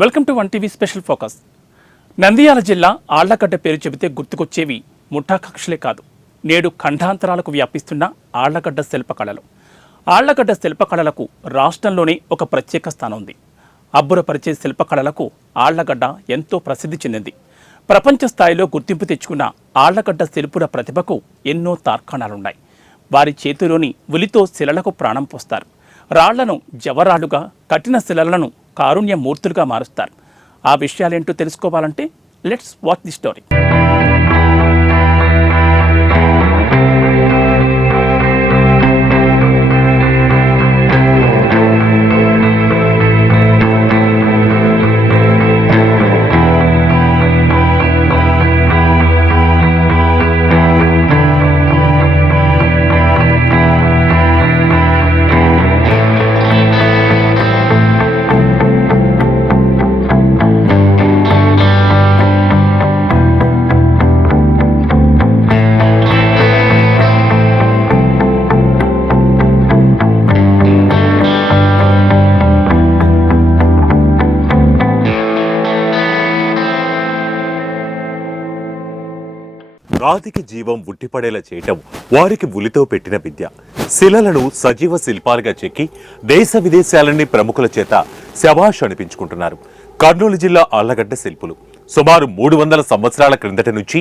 Welcome to 1 TV special focus. Nandyal జిల్లా ఆళ్లగడ్డ పేరు చెబితే గుర్తుకొచ్చేవి ముఠా కక్షలే కాదు, నేడు ఖండాంతరాలకు వ్యాపిస్తున్న ఆళ్లగడ్డ శిల్పకళలు. ఆళ్లగడ్డ శిల్పకళలకు రాష్ట్రంలోనే ఒక ప్రత్యేక స్థానం ఉంది. అబ్బురపరిచే శిల్పకళలకు ఆళ్లగడ్డ ఎంతో ప్రసిద్ధి చెందింది. ప్రపంచ స్థాయిలో గుర్తింపు తెచ్చుకున్న ఆళ్లగడ్డ శిల్పుల ప్రతిభకు ఎన్నో తార్కాణాలున్నాయి. వారి చేతిలోని ఉలితో శిలలకు ప్రాణం పోస్తారు. రాళ్లను జవరాలుగా, కఠిన శిలలను కారుణ్య మూర్తులుగా మారుస్తారు. ఆ విషయాలేంటో తెలుసుకోవాలంటే లెట్స్ వాచ్ ది స్టోరీ. రాతికి జీవం ఉట్టిపడేలా చేయటం వారికి ఉలితో పెట్టిన విద్య. శిలలను సజీవ శిల్పాలుగా చెక్కి దేశ విదేశాలన్నీ ప్రముఖుల చేత శభాష్ అనిపించుకుంటున్నారు కర్నూలు జిల్లా ఆళ్లగడ్డ శిల్పులు. సుమారు 300 సంవత్సరాల క్రిందట నుంచి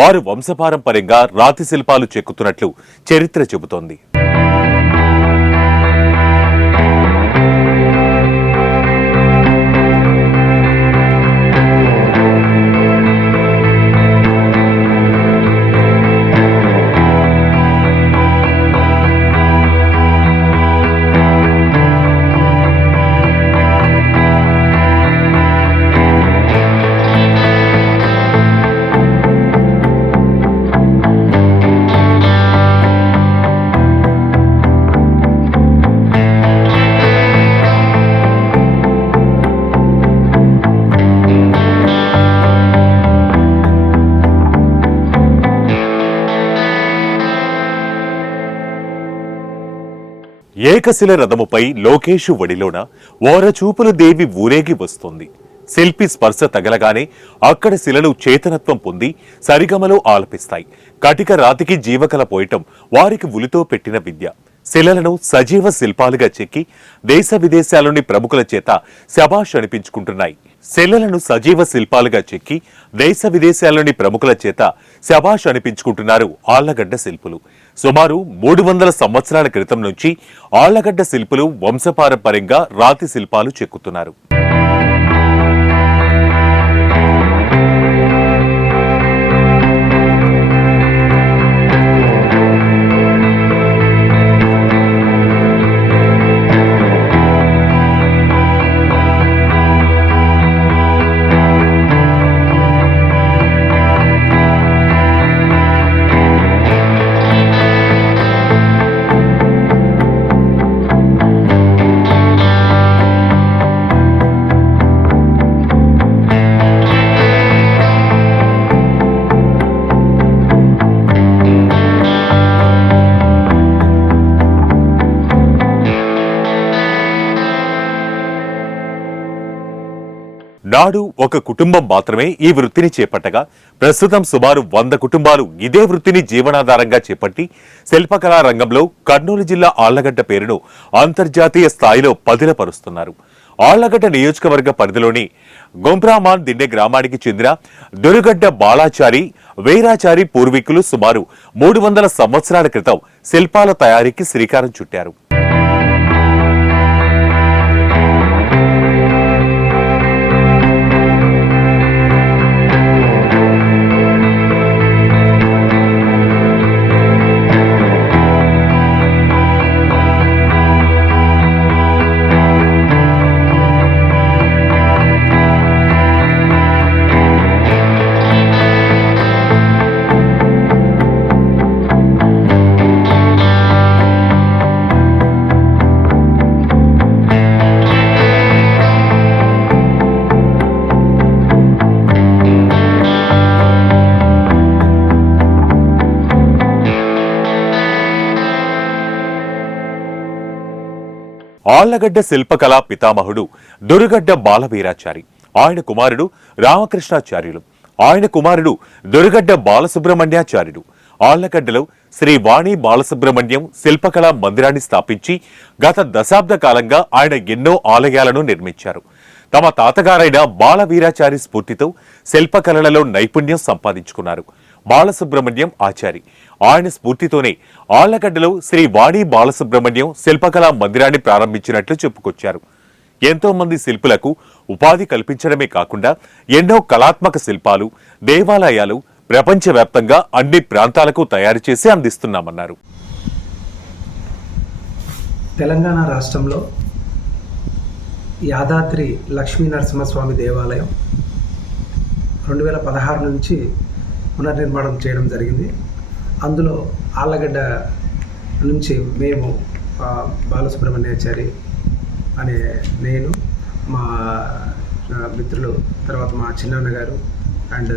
వారు వంశపారంపర్యంగా రాతి శిల్పాలు చెక్కుతున్నట్లు చరిత్ర చెబుతోంది. ఏకశిల రథముపై లోకేషు వడిలోన ఓరచూపుల దేవి ఊరేగి వస్తోంది. శిల్పి స్పర్శ తగలగానే అక్కడ శిలలు చేతనత్వం పొంది సరిగమలో ఆలపిస్తాయి. కటిక రాతికి జీవకల పోయటం వారికి ఉలితో పెట్టిన విద్య. శిలలను సజీవ శిల్పాలుగా చెక్కి దేశ విదేశాల్లోని ప్రముఖుల చేత శభాష్ అనిపించుకుంటున్నాయి. శిలలను సజీవ శిల్పాలుగా చెక్కి దేశ విదేశాల్లోని ప్రముఖుల చేత శభాష్ అనిపించుకుంటున్నారు ఆళ్లగడ్డ శిల్పులు. సుమారు 300 సంవత్సరాల క్రితం నుంచి ఆళ్లగడ్డ శిల్పులు వంశపారంపర్యంగా రాతి శిల్పాలు చెక్కుతున్నారు. నాడు ఒక కుటుంబం మాత్రమే ఈ వృత్తిని చేపట్టగా ప్రస్తుతం సుమారు 100 కుటుంబాలు ఇదే వృత్తిని జీవనాధారంగా చేపట్టి శిల్పకళా రంగంలో కర్నూలు జిల్లా ఆళ్లగడ్డ పేరును అంతర్జాతీయ స్థాయిలో పదిలపరుస్తున్నారు. ఆళ్లగడ్డ నియోజకవర్గ పరిధిలోని గొంబ్రామాన్ దిన్నె గ్రామానికి చెందిన దొరుగడ్డ బాలాచారి, వీరాచారి పూర్వీకులు సుమారు 300 సంవత్సరాల క్రితం శిల్పాల తయారీకి శ్రీకారం చుట్టారు. ఆళ్లగడ్డ శిల్పకళా పితామహుడు దొరుగడ్డ బాలవీరాచారి, ఆయన కుమారుడు రామకృష్ణాచార్యులు, ఆయన కుమారుడు దొరుగడ్డ బాలసుబ్రహ్మణ్యాచార్యుడు. ఆళ్లగడ్డలో శ్రీ వాణి బాలసుబ్రహ్మణ్యం శిల్పకళా మందిరాన్ని స్థాపించి గత దశాబ్ద కాలంగా ఆయన ఎన్నో ఆలయాలను నిర్మించారు. తమ తాతగారైన బాలవీరాచారి స్ఫూర్తితో శిల్పకళలలో నైపుణ్యం సంపాదించుకున్నారు బాలసుబ్రహ్మణ్యం ఆచారి. ఆయన స్ఫూర్తితోనే ఆళ్లగడ్డలో శ్రీ వాణి బాలసుబ్రహ్మణ్యం శిల్పకళా మందిరాన్ని ప్రారంభించినట్లు చెప్పుకొచ్చారు. ఎంతో మంది శిల్పులకు ఉపాధి కల్పించడమే కాకుండా ఎన్నో కళాత్మక శిల్పాలు, దేవాలయాలు ప్రపంచవ్యాప్తంగా అన్ని ప్రాంతాలకు తయారు చేసి అందిస్తున్నామన్నారు. తెలంగాణ రాష్ట్రంలో యాదాద్రి లక్ష్మీ నరసింహస్వామి దేవాలయం 2016 నుంచి పునర్నిర్మాణం చేయడం జరిగింది. అందులో ఆళ్లగడ్డ నుంచి మేము బాలసుబ్రహ్మణ్యాచారి అనే నేను, మా మిత్రులు, తర్వాత మా చిన్నాన్న గారు అండ్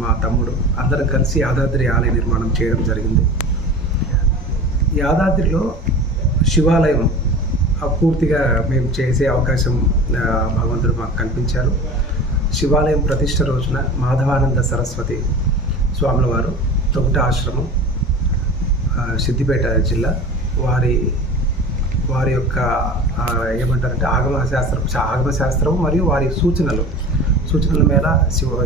మా తమ్ముడు అందరం కలిసి యాదాద్రి ఆలయ నిర్మాణం చేయడం జరిగింది. యాదాద్రిలో శివాలయం పూర్తిగా మేము చేసే అవకాశం భగవంతుడు మాకు కల్పించారు. శివాలయం ప్రతిష్ఠ రోజున మాధవానంద సరస్వతి స్వాముల వారు తొగుట ఆశ్రమం, సిద్దిపేట జిల్లా, వారి యొక్క ఏమంటారంటే ఆగమశాస్త్రం మరియు వారి సూచనల మేర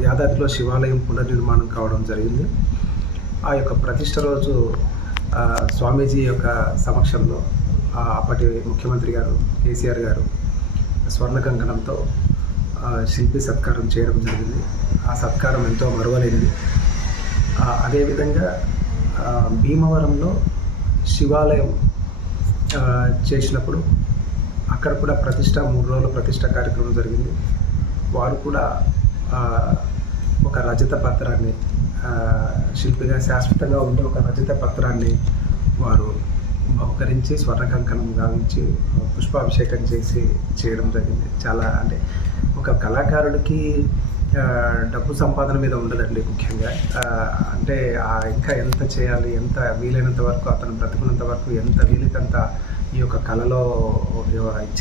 యాదాద్రిలో శివాలయం పునర్నిర్మాణం కావడం జరిగింది. ఆ యొక్క ప్రతిష్ఠ రోజు స్వామీజీ యొక్క సమక్షంలో అప్పటి ముఖ్యమంత్రి గారు కేసీఆర్ గారు స్వర్ణ కంకణంతో శిల్పి సత్కారం చేయడం జరిగింది. ఆ సత్కారం ఎంతో మరువలేనిది. అదేవిధంగా భీమవరంలో శివాలయం చేసినప్పుడు అక్కడ కూడా 3 రోజుల ప్రతిష్ట కార్యక్రమం జరిగింది. వారు కూడా ఒక రజత పత్రాన్ని, శిల్పిగా శాశ్వతంగా ఉండే ఒక రజత పత్రాన్ని వారు బహుకరించి స్వర్ణ కంకణం గావించి పుష్పాభిషేకం చేయడం జరిగింది. చాలా అంటే ఒక కళాకారుడికి డబ్బు సంపాదన మీద ఉండదండి ముఖ్యంగా. అంటే ఇంకా ఎంత చేయాలి, ఎంత వీలైనంత వరకు, అతను బ్రతుకున్నంత వరకు ఎంత వీలైనంత ఈ యొక్క కళలో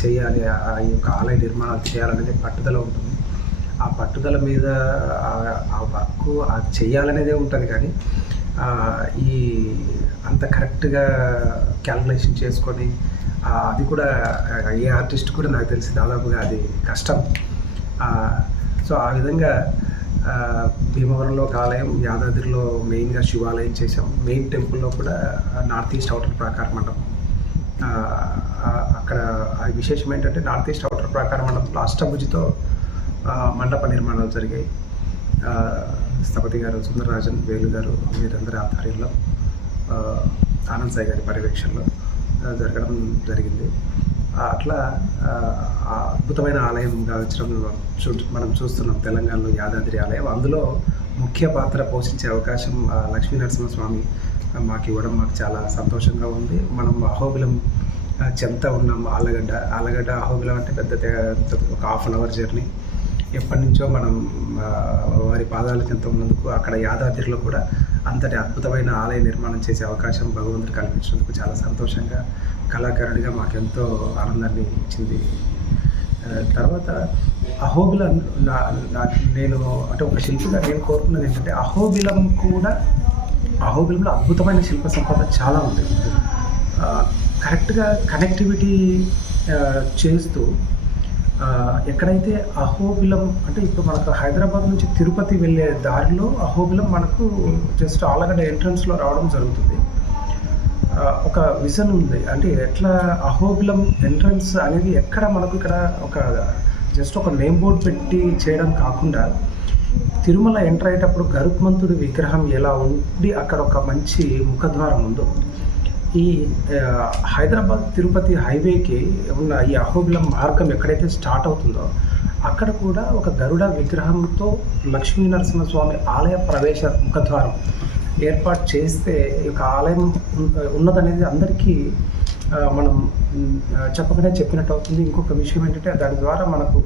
చేయాలి, ఈ యొక్క ఆలయ నిర్మాణాలు చేయాలనేది పట్టుదల ఉంటుంది. ఆ పట్టుదల మీద ఆ వర్క్ చేయాలనేదే ఉంటుంది. కానీ ఈ అంత కరెక్ట్గా క్యాల్కులేషన్ చేసుకొని అది కూడా ఏ ఆర్టిస్ట్ కూడా నాకు తెలిసి దాదాపుగా అది కష్టం. సో ఆ విధంగా భీమవరంలో ఒక ఆలయం, యాదాద్రిలో మెయిన్గా శివాలయం చేసాం. మెయిన్ టెంపుల్లో కూడా నార్త్ ఈస్ట్ అవుటర్ ప్రాకార మండపం. అక్కడ విశేషం ఏంటంటే నార్త్ ఈస్ట్ అవుటర్ ప్రాకార మండపంలో అష్టభుజితో మండప నిర్మాణాలు జరిగాయి. స్థపతి గారు, సుందరరాజన్, వేలు గారు, వీరందరి ఆధ్వర్యంలో, ఆనంద్ సాయి గారి పర్యవేక్షణలో జరగడం జరిగింది. అట్లా అద్భుతమైన ఆలయం గావించడం మనం చూస్తున్నాం తెలంగాణలో యాదాద్రి ఆలయం. అందులో ముఖ్య పాత్ర పోషించే అవకాశం లక్ష్మీ నరసింహస్వామి మాకు ఇవ్వడం మాకు చాలా సంతోషంగా ఉంది. మనం అహోబిలం చెంత ఉన్నాం. ఆళ్లగడ్డ అహోబిలం అంటే ఒక 1/2 అవర్ జర్నీ. ఎప్పటి నుంచో మనం వారి పాదాల చెంత ఉన్నందుకు అక్కడ యాదాద్రిలో కూడా అంతటి అద్భుతమైన ఆలయ నిర్మాణం చేసే అవకాశం భగవంతుడు కల్పించినందుకు చాలా సంతోషంగా, కళాకారుడిగా మాకెంతో ఆనందాన్ని ఇచ్చింది. తర్వాత అహోబిలం నేను అంటే ఒక శిల్పిగా నేను కోరుకున్నది ఏంటంటే అహోబిలంలో అద్భుతమైన శిల్ప సంపద చాలా ఉంది. కరెక్ట్గా కనెక్టివిటీ చేస్తూ ఎక్కడైతే అహోబిలం అంటే ఇప్పుడు మనకు హైదరాబాద్ నుంచి తిరుపతి వెళ్ళే దారిలో అహోబిలం మనకు జస్ట్ ఆళ్లగడ్డ ఎంట్రన్స్లో రావడం జరుగుతుంది. ఒక విజన్ ఉంది. అంటే ఎట్లా అహోబిలం ఎంట్రన్స్ అనేది ఎక్కడ మనకు ఇక్కడ ఒక జస్ట్ ఒక నేమ్ బోర్డ్ పెట్టి చేయడం కాకుండా తిరుమల ఎంటర్ అయ్యేటప్పుడు గరుత్మంతుడి విగ్రహం ఎలా ఉండి అక్కడ ఒక మంచి ముఖద్వారం ఉందో, ఈ హైదరాబాద్ తిరుపతి హైవేకి ఉన్న ఈ అహోబిలం మార్గం ఎక్కడైతే స్టార్ట్ అవుతుందో అక్కడ కూడా ఒక గరుడ విగ్రహంతో లక్ష్మీ నరసింహస్వామి ఆలయ ప్రవేశ ముఖద్వారం ఏర్పాటు చేస్తే ఈ యొక్క ఆలయం ఉన్నదనేది అందరికీ మనం చెప్పకనే చెప్పినట్టు అవుతుంది. ఇంకొక విషయం ఏంటంటే దాని ద్వారా మనకు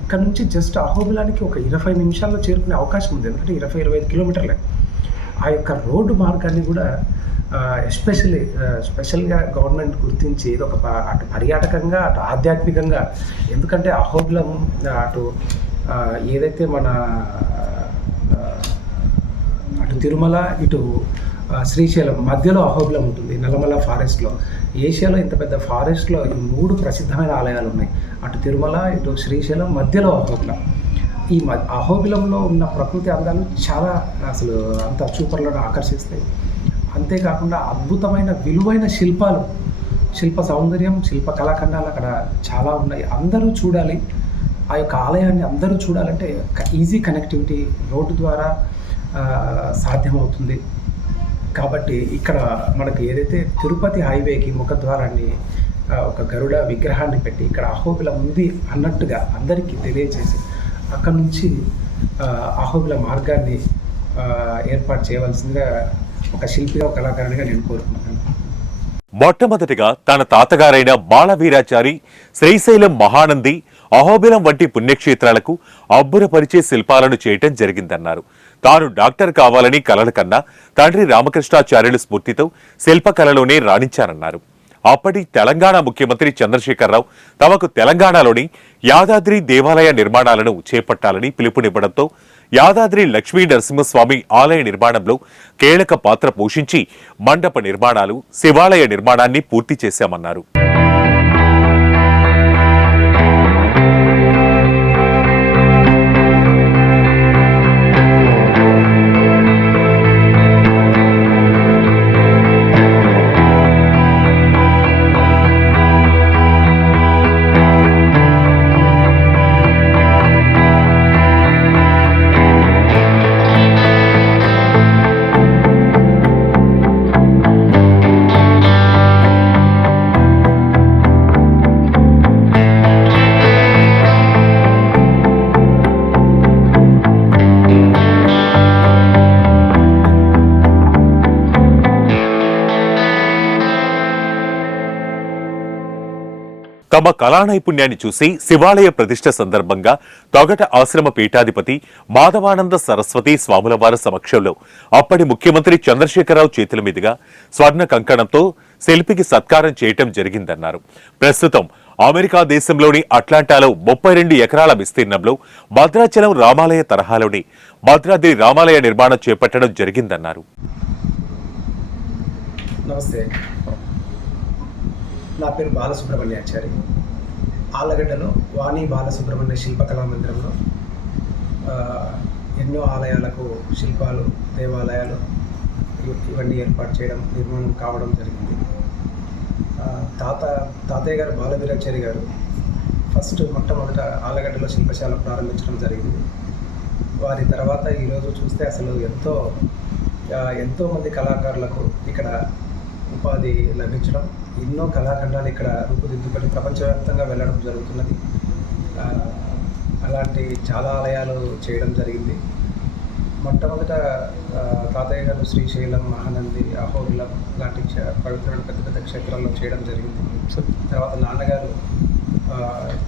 ఇక్కడ నుంచి జస్ట్ అహోబిలానికి ఒక 20 నిమిషాల్లో చేరుకునే అవకాశం ఉంది. ఎందుకంటే 20-25 కిలోమీటర్లే. ఆ యొక్క రోడ్డు మార్గాన్ని కూడా స్పెషల్గా గవర్నమెంట్ గుర్తించి ఇది ఒక అటు పర్యాటకంగా అటు ఆధ్యాత్మికంగా, ఎందుకంటే అహోబిలం అటు ఏదైతే మన అటు తిరుమల ఇటు శ్రీశైలం మధ్యలో అహోబిలం ఉంటుంది, నల్లమల ఫారెస్ట్లో. ఏషియాలో ఇంత పెద్ద ఫారెస్ట్లో ఈ 3 ప్రసిద్ధమైన ఆలయాలు ఉన్నాయి. అటు తిరుమల ఇటు శ్రీశైలం మధ్యలో అహోబిలం. ఈ అహోబిలంలో ఉన్న ప్రకృతి అందాలు చాలా అసలు అంత చూపర్లను ఆకర్షిస్తాయి. అంతేకాకుండా అద్భుతమైన విలువైన శిల్ప సౌందర్యం, శిల్ప కళాఖండాలు అక్కడ చాలా ఉన్నాయి. అందరూ చూడాలి, ఆ యొక్క ఆలయాన్ని అందరూ చూడాలంటే ఈజీ కనెక్టివిటీ రోడ్డు ద్వారా సాధ్యమవుతుంది. కాబట్టి ఇక్కడ మనకి ఏదైతే తిరుపతి హైవేకి ముఖద్వారాన్ని ఒక గరుడ విగ్రహాన్ని పెట్టి ఇక్కడ అహోబిలం ఉంది అన్నట్టుగా అందరికీ తెలియజేసి అక్కడ నుంచి అహోబిల మార్గాన్ని ఏర్పాటు చేయవలసిందిగా ఒక శిల్పిగా కళాకారునిగా నేను కోరుకుంటున్నాను. మొట్టమొదటిగా తన తాతగారైన బాలవీరాచారి శ్రీశైలం మహానంది అహోబిలం వంటి పుణ్యక్షేత్రాలకు అబ్బురపరిచే శిల్పాలను చేయటం జరిగిందన్నారు. తాను డాక్టర్ కావాలని కలల కన్నా తండ్రి రామకృష్ణాచార్యుల స్ఫూర్తితో శిల్పకళలోనే రాణించారన్నారు. అప్పటి తెలంగాణ ముఖ్యమంత్రి చంద్రశేఖరరావు తమకు తెలంగాణలోని యాదాద్రి దేవాలయ నిర్మాణాలను చేపట్టాలని పిలుపునివ్వడంతో యాదాద్రి లక్ష్మీ నరసింహస్వామి ఆలయ నిర్మాణంలో కీలక పాత్ర పోషించి మండప నిర్మాణాలు, శివాలయ నిర్మాణాన్ని పూర్తి చేశామన్నారు. తమ కళా నైపుణ్యాన్ని చూసి శివాలయ ప్రతిష్ఠ సందర్భంగా తొగట ఆశ్రమ పీఠాధిపతి మాధవానంద సరస్వతి స్వాములవారి సమక్షంలో అప్పటి ముఖ్యమంత్రి చంద్రశేఖరరావు చేతుల మీదుగా స్వర్ణ కంకణంతో శిల్పికి సత్కారం చేయటం జరిగిందన్నారు. ప్రస్తుతం అమెరికా దేశంలోని అట్లాంటాలో 32 ఎకరాల విస్తీర్ణంలో భద్రాచలం రామాలయ తరహాలోని భద్రాద్రి రామాలయ నిర్మాణం చేపట్టడం జరిగిందన్నారు. నమస్తే, నా పేరు బాలసుబ్రహ్మణ్యాచారి. ఆళ్లగడ్డలో వాణి బాలసుబ్రహ్మణ్య శిల్పకళా మందిరంలో ఎన్నో ఆలయాలకు శిల్పాలు, దేవాలయాలు ఇవన్నీ ఏర్పాటు చేయడం, నిర్మాణం కావడం జరిగింది. తాతయ్య గారు బాలవీరాచారి గారు మొట్టమొదట ఆళ్లగడ్డలో శిల్పశాల ప్రారంభించడం జరిగింది. వారి తర్వాత ఈరోజు చూస్తే అసలు ఎంతోమంది కళాకారులకు ఇక్కడ ఉపాధి లభించడం, ఎన్నో కళాఖండాలు ఇక్కడ రూపుదిద్దుకొని ప్రపంచవ్యాప్తంగా వెళ్ళడం జరుగుతున్నది. అలాంటి చాలా ఆలయాలు చేయడం జరిగింది. మొట్టమొదట తాతయ్య గారు శ్రీశైలం, మహానంది, అహోబిలం లాంటి పవిత్రమైన పెద్ద పెద్ద క్షేత్రాల్లో చేయడం జరిగింది. తర్వాత నాన్నగారు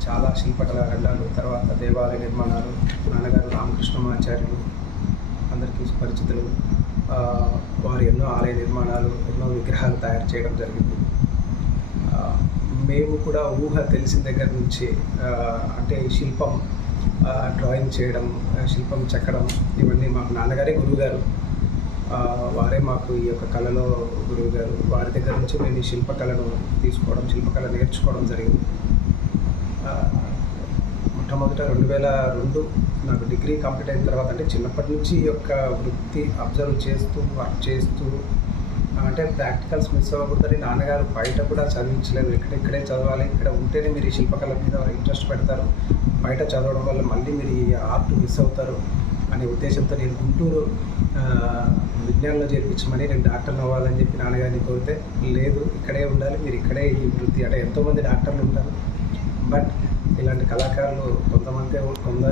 చాలా శిల్పకళాఖండాలు, తర్వాత దేవాలయ నిర్మాణాలు, నాన్నగారు రామకృష్ణమాచార్యులు అందరికీ పరిచితులు. వారు ఎన్నో ఆలయ నిర్మాణాలు, ఎన్నో విగ్రహాలు తయారు చేయడం జరిగింది. మేము కూడా ఊహ తెలిసిన దగ్గర నుంచి అంటే శిల్పం, డ్రాయింగ్ చేయడం, శిల్పం చెక్కడం ఇవన్నీ మాకు నాన్నగారే గురువుగారు. వారే మాకు ఈ యొక్క కళలో గురువుగారు. వారి దగ్గర నుంచి మేము ఈ శిల్పకళను తీసుకోవడం, శిల్పకళ నేర్చుకోవడం జరిగింది. మొట్టమొదట 2002 నాకు డిగ్రీ కంప్లీట్ అయిన తర్వాత, అంటే చిన్నప్పటి నుంచి ఈ యొక్క వృత్తి అబ్జర్వ్ చేస్తూ వర్క్ చేస్తూ, అంటే ప్రాక్టికల్స్ మిస్ అవ్వకూడదని నాన్నగారు బయట కూడా చదివించలేదు. ఇక్కడే చదవాలి, ఇక్కడ ఉంటేనే మీరు ఈ శిల్పకళ మీద ఇంట్రెస్ట్ పెడతారు, బయట చదవడం వల్ల మళ్ళీ మీరు ఈ ఆర్ట్ మిస్ అవుతారు అనే ఉద్దేశంతో నేను గుంటూరు విజ్ఞానంలో చేర్పించమని, నేను డాక్టర్ని అవ్వాలని చెప్పి నాన్నగారిని కోరితే, లేదు ఇక్కడే ఉండాలి, మీరు ఇక్కడే ఈ వృత్తి, అంటే ఎంతోమంది డాక్టర్లు ఉంటారు, బట్ ఇలాంటి కళాకారులు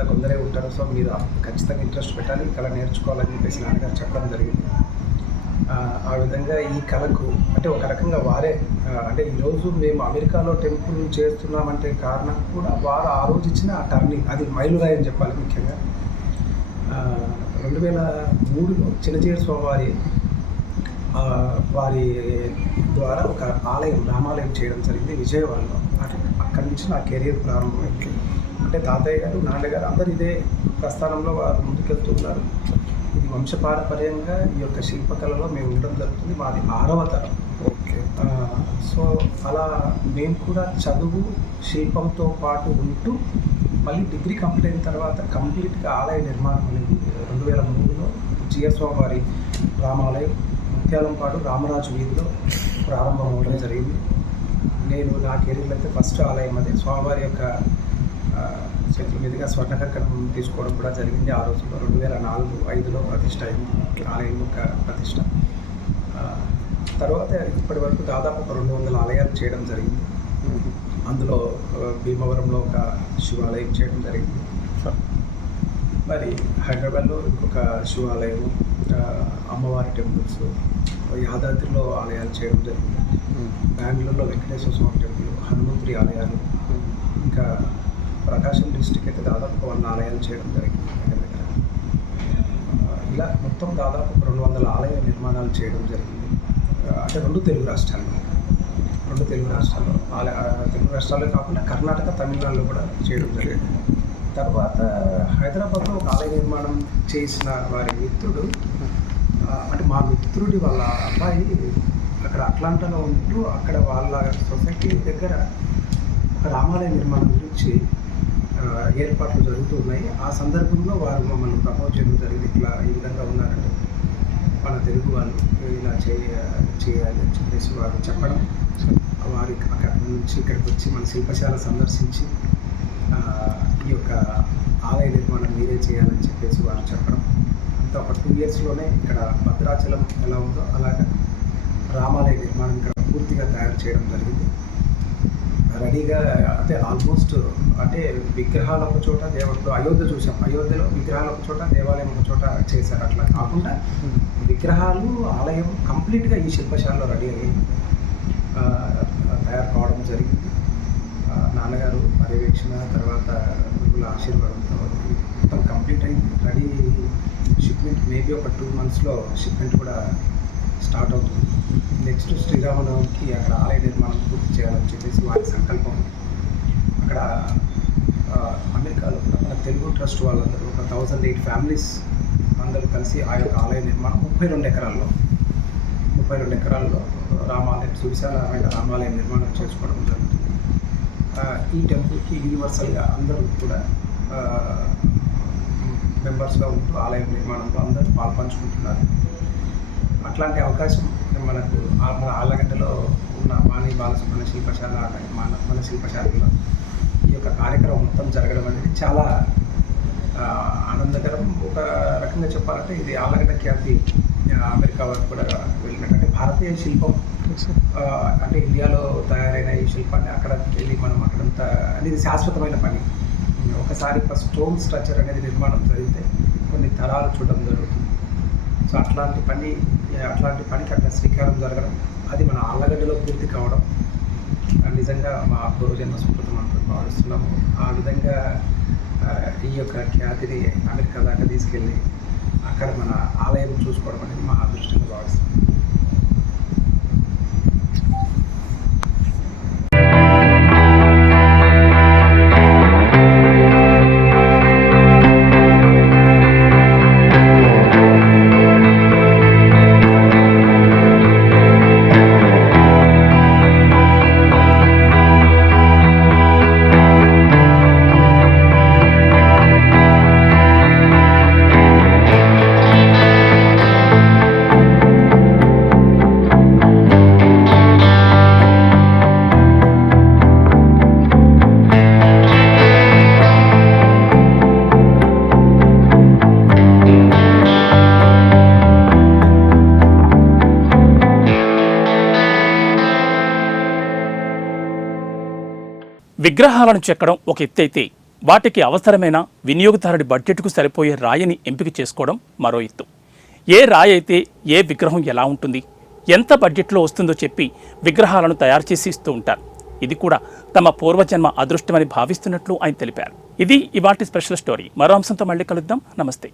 కొందరే ఉంటారు, సో మీరు ఖచ్చితంగా ఇంట్రెస్ట్ పెట్టాలి, కళ నేర్చుకోవాలని చెప్పేసి నాన్నగారు చెప్పడం జరిగింది. ఆ విధంగా ఈ కళకు అంటే ఒక రకంగా వారే, అంటే ఈరోజు మేము అమెరికాలో టెంపుల్ చేస్తున్నామంటే కారణం కూడా వారు ఆ రోజు ఇచ్చిన ఆ టర్నింగ్, అది మైలురాయి అని చెప్పాలి. ముఖ్యంగా 2003లో చిన్నజీయర్ స్వామివారి వారి ద్వారా ఒక ఆలయం రామాలయం చేయడం జరిగింది విజయవాడలో. అక్కడి నుంచి నా కెరీర్ ప్రారంభమైంది. అంటే తాతయ్య గారు, నాన్నగారు అందరు ఇదే ప్రస్థానంలో వారు ముందుకెళ్తున్నారు. ఇది వంశపారపర్యంగా ఈ యొక్క శిల్పకళలో మేము ఉండడం జరుగుతుంది. మాది 6వ తరం. ఓకే. సో అలా మేము కూడా చదువు శిల్పంతో పాటు ఉంటూ మళ్ళీ డిగ్రీ కంప్లీట్ అయిన తర్వాత కంప్లీట్గా ఆలయ నిర్మాణం అనేది 2003లో జిఎస్వామి వారి రామాలయం ముత్యాలంపాడు రామరాజు వీధిలో ప్రారంభం అవ్వడం జరిగింది. నేను నా కెరీర్లో అయితే ఫస్ట్ ఆలయం అదే. స్వామివారి యొక్క చేతుల మీదుగా స్వర్ణ కంకణం తీసుకోవడం కూడా జరిగింది. ఆ రోజుల్లో 2004-05లో ప్రతిష్ట అయింది ఆలయం యొక్క ప్రతిష్ట. తర్వాత ఇప్పటి వరకు దాదాపు ఒక 200 ఆలయాలు చేయడం జరిగింది. అందులో భీమవరంలో ఒక శివాలయం చేయడం జరిగింది. మరి హైదరాబాద్లో ఇంకొక శివాలయం, అమ్మవారి టెంపుల్స్, యాదాద్రిలో ఆలయాలు చేయడం జరిగింది. బెంగళూరులో వెంకటేశ్వర స్వామి టెంపుల్, హనుమంతుడి ఆలయాలు, ఇంకా ప్రకాశం డిస్టిక్ అయితే దాదాపు 100 ఆలయాలు చేయడం జరిగింది దగ్గర దగ్గర. ఇలా మొత్తం దాదాపు 200 ఆలయ నిర్మాణాలు చేయడం జరిగింది. అంటే రెండు తెలుగు రాష్ట్రాల్లో తెలుగు రాష్ట్రాల్లో కాకుండా కర్ణాటక, తమిళనాడులో కూడా చేయడం జరిగింది. తర్వాత హైదరాబాద్లో ఒక ఆలయ నిర్మాణం చేసిన వారి మిత్రుడు, అంటే మా మిత్రుడి వాళ్ళ అబ్బాయి అక్కడ అట్లాంటాలో ఉంటూ అక్కడ వాళ్ళ సొసైటీ దగ్గర ఒక రామాలయ నిర్మాణం గురించి ఏర్పాట్లు జరుగుతూ ఉన్నాయి. ఆ సందర్భంలో వారు మమ్మల్ని ప్రపోజ్ చేయడం జరిగింది. ఇట్లా ఈ విధంగా ఉన్నారంటే మన తెలుగు వాళ్ళు ఇలా చేయాలి అని చెప్పేసి వారు చెప్పడం, వారి అక్కడ నుంచి ఇక్కడికి వచ్చి మన శిల్పశాల సందర్శించి ఈ యొక్క ఆలయ నిర్మాణం మీరే చేయాలని చెప్పేసి వారు చెప్పడం. అంతా ఒక 2 ఇయర్స్లోనే ఇక్కడ భద్రాచలం ఎలా ఉందో అలాగే రామాలయ నిర్మాణం ఇక్కడ పూర్తిగా తయారు చేయడం జరిగింది. రెడీగా అంటే ఆల్మోస్ట్ అంటే విగ్రహాలు ఒక చోట ఇప్పుడు అయోధ్య చూసాం, అయోధ్యలో విగ్రహాలు ఒక చోట, దేవాలయం ఒక చోట చేశారు. అట్లా కాకుండా విగ్రహాలు, ఆలయం కంప్లీట్గా ఈ శిల్పశాలలో రెడీ అయ్యి తయారు కావడం జరిగింది. నాన్నగారు పర్యవేక్షణ, తర్వాత గురువుల ఆశీర్వాదంతో మొత్తం కంప్లీట్ అయింది. రెడీ షిప్మెంట్ మేబీ ఒక 2 monthsలో షిప్మెంట్ కూడా స్టార్ట్ అవుతుంది. నెక్స్ట్ శ్రీరామనవమికి అక్కడ ఆలయ నిర్మాణం పూర్తి చేయాలని చెప్పేసి వారి సంకల్పం. అక్కడ అమెరికాలో మన తెలుగు ట్రస్ట్ వాళ్ళందరూ ఒక 1008 ఫ్యామిలీస్ అందరూ కలిసి ఆ యొక్క ఆలయ నిర్మాణం 32 ఎకరాల్లో రామాలయం, సువిశాలమైన రామాలయం నిర్మాణం చేసుకోవడం జరుగుతుంది. ఈ టెంపుల్కి యూనివర్సల్గా అందరూ కూడా మెంబర్స్గా ఉంటూ ఆలయం నిర్మాణంలో అందరూ పాల్పంచుకుంటున్నారు. అట్లాంటి అవకాశం మనకు మన ఆళ్ళగడ్డలో ఉన్న వాణి బాలసుబ్రహ్మణ్య శిల్పశాల, మన శిల్పశాలలో ఈ యొక్క కార్యక్రమం మొత్తం జరగడం అనేది చాలా ఆనందకరం. ఒక రకంగా చెప్పాలంటే ఇది ఆళ్ళగడ్డ ఖ్యాతి అమెరికా వరకు కూడా వెళ్ళినట్టు. భారతీయ శిల్పం అంటే ఇండియాలో తయారైన ఈ శిల్పాన్ని అక్కడికి వెళ్ళి మనం అక్కడంతా అనేది శాశ్వతమైన పని. ఒకసారి స్టోన్ స్ట్రక్చర్ అనేది నిర్మాణం జరిగితే కొన్ని తరాలు చూడడం జరుగుతుంది. సో అట్లాంటి పనికి అక్కడ శ్రీకారం జరగడం, అది మన ఆళ్ళగడ్డలో పూర్తి కావడం నిజంగా మా పూర్వజన్మ స్ఫూర్తం అంటూ భావిస్తున్నాము. ఆ విధంగా ఈ యొక్క ఖ్యాతిని అమెరికా దాకా తీసుకెళ్ళి అక్కడ మన ఆలయం చూసుకోవడం అనేది మా అదృష్టంగా భావిస్తున్నాం. విగ్రహాలను చెక్కడం ఒక ఎత్తైతే వాటికి అవసరమైన వినియోగదారుడి బడ్జెట్కు సరిపోయే రాయిని ఎంపిక చేసుకోవడం మరో ఎత్తు. ఏ రాయి అయితే ఏ విగ్రహం ఎలా ఉంటుంది, ఎంత బడ్జెట్లో వస్తుందో చెప్పి విగ్రహాలను తయారు చేసి ఇస్తూ ఉంటారు. ఇది కూడా తమ పూర్వజన్మ అదృష్టమని భావిస్తున్నట్లు ఆయన తెలిపారు. ఇది ఇవాల్టి స్పెషల్ స్టోరీ. మరో అంశంతో మళ్ళీ కలుద్దాం. నమస్తే.